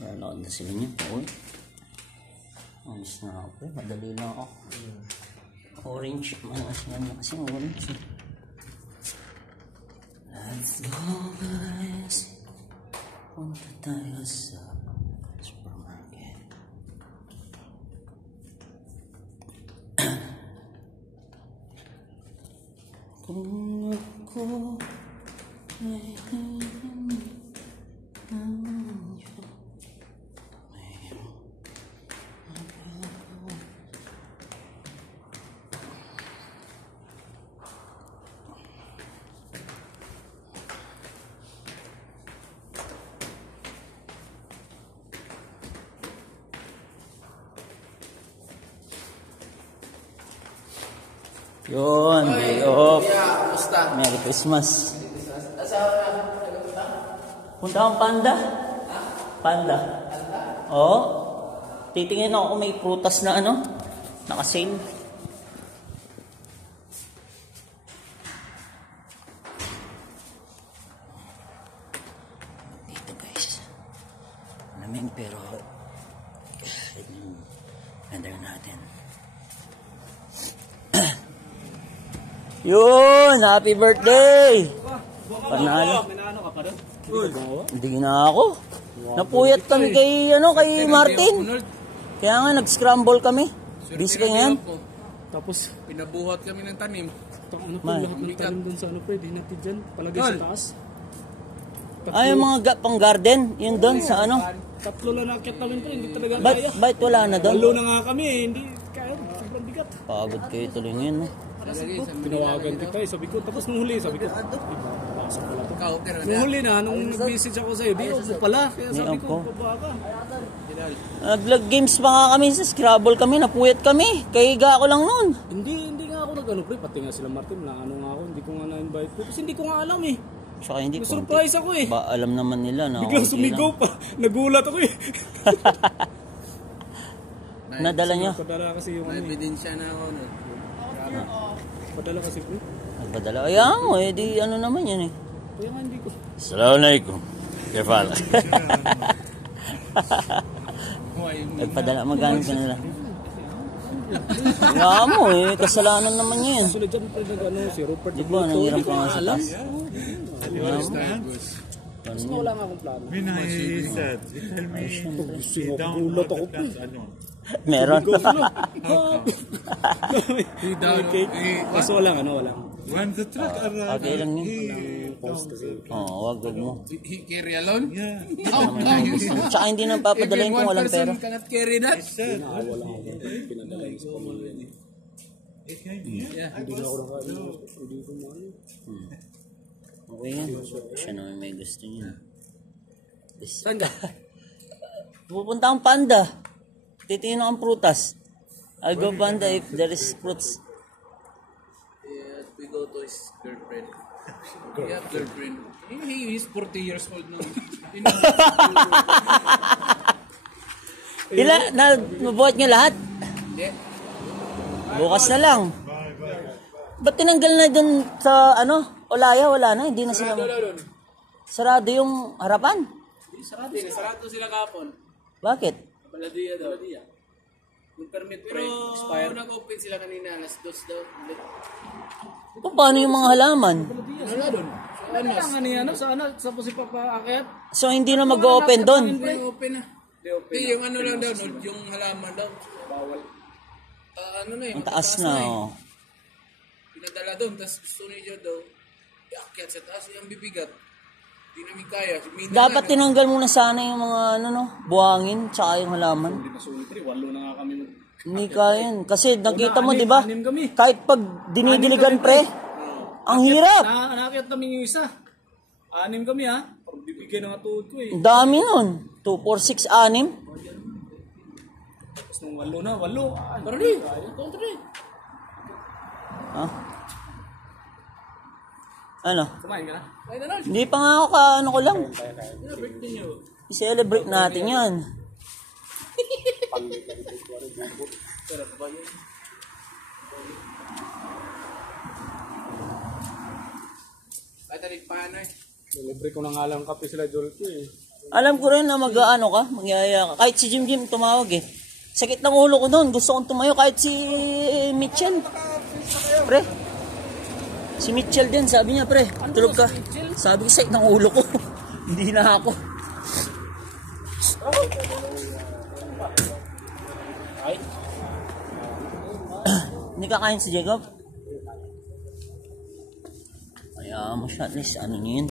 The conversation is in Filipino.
Nanood na sila niya. Uy. Alis na ako. Madali lang ako. Orange. Manas na kasi orange. Let's go guys. Punta tayo sa supermarket. Kung ako ay yun, day off. Merry Christmas. Punta akong Panda. Panda. Oo. Titingin ako kung may prutas na ano. Naka-sale. Dito guys. Malamig pero weather natin. Yun! Happy birthday! Panalo. Hindi na ako. Napuyat kami kay Martin. Kaya nga nag-scramble kami. Busy kaya yan. Tapos pinabuhat kami ng tanim. Ano po, lahat ng tanim dun sa ano pwede natin dyan. Palagay sa taas. Ay, yung mga pang-garden. Yung doon sa ano. Tatlo lang nakit namin to, hindi talaga kaya. Bakit wala na doon? Walo na nga kami eh, hindi kaya. Sobrang bigat. Pagod kayo tuloy ngayon. Tinawagan kita eh, sabi ko. Tapos nung huli, sabi ko, pasok pala to. Nung huli na, nung nag-message ako sa'yo, di ako pala. Kaya sabi ko, baba ka. Nag-vlog games pa nga kami sa Scrabble kami, napuyat kami. Kaiga ako lang noon. Hindi nga ako nag-ano pre, pati nga sila Martin, na ano nga ako, hindi ko nga na-invite ko. Kasi hindi ko nga alam eh. Saka hindi ko. Surprise ako eh. Ba, alam naman nila na. Biglang sumigaw pa. Nagulat ako eh. Nadala niya. Padala kasi yung May ebidensya na ako no. Padala kasi pre. Nagpadala. Ayan mo eh, di ano naman yan eh. Kaya nga hindi ko. Assalamualaikum. Kefala. Nagpadala, magano ka nila. Ayan mo eh, kasalanan naman yan. Sulit dyan pre nag-ano, si Rupert. Di ba, nangiram pa nga sa taas. Mas wala nga akong plano. When I said, tell me, Sinugulat ako pre. Meron. Kaso walang ano, walang. when the truck arrived, Okay lang yun. Post kasi. Oo, wag mo. He carry alone? yeah, Tsaka hindi nang papadalain kung walang pera. Cannot carry that. said, Wala ako. Pinadala yung sa pamilya niya. Yeah. Hindi na ako nakaano. Hindi ko maano. Okay yan. Siya naman may gusto niya. Saan ka? Pupunta akong Panda. Titingin akong prutas. I'll go Panda if there is fruits. Yeah, we go to his girlfriend. Yeah, girlfriend. He's 40 years old now. Nabuhat niyo lahat? Hindi. Bukas na lang. Ba't tinanggal na dun sa ano? Olaya, wala na. Hindi na sila. Sarado yung harapan. Sarado sila kapon. Bakit? Baladiya daw. Yung permit pero expire. Nag-open sila kanina, alas 2 daw. Paano yung mga halaman? Wala doon. Ano lang ano yan? Sana sa po si Papa Akit? So hindi na mag-open doon. Hindi open na. Hindi, yung ano lang daw, yung halaman daw. Bawal. Ano na Ang taas na. Oh. Pinadala doon, tapos gusto niya daw, iakyat sa taas, yung bibigat. Hindi namin kaya. Dapat tinanggal muna sana yung mga buhangin tsaka yung halaman. Hindi na sulit rin. Walo na nga kami. Hindi kaya yun. Kasi nakita mo, di ba? Anim kami. Kahit pag dinidiligan pre, ang hirap. Nakakit namin yung isa. 6 kami ha. Parang bibigyan ng tuhod ko eh. Ang dami nun. 2, 4, 6, 6. Tapos nung 8 na, 8. Pero di, kontra di. Ha? Ano? Kumain ka na? Kaya na lang. Hindi pa nga ako ano ko lang. Yung birthday niyo. I-celebrate natin yan. Kaya tarik pa na eh. Libre ko na nga lang kape sila Jolko eh. Alam ko rin na mag-ano ka, magyaya ka. Kahit si Jim tumawag eh. Sakit ng ulo ko noon. Gusto kong tumayo kahit si Mitchell. Pre. Si Mitchell din, sabi niya, pre. Tulog ka. Sabi ko, sakit ng ulo ko. Hindi na ako. Hindi kakain si Jacob? Kaya mo siya, at least ano niyo yun.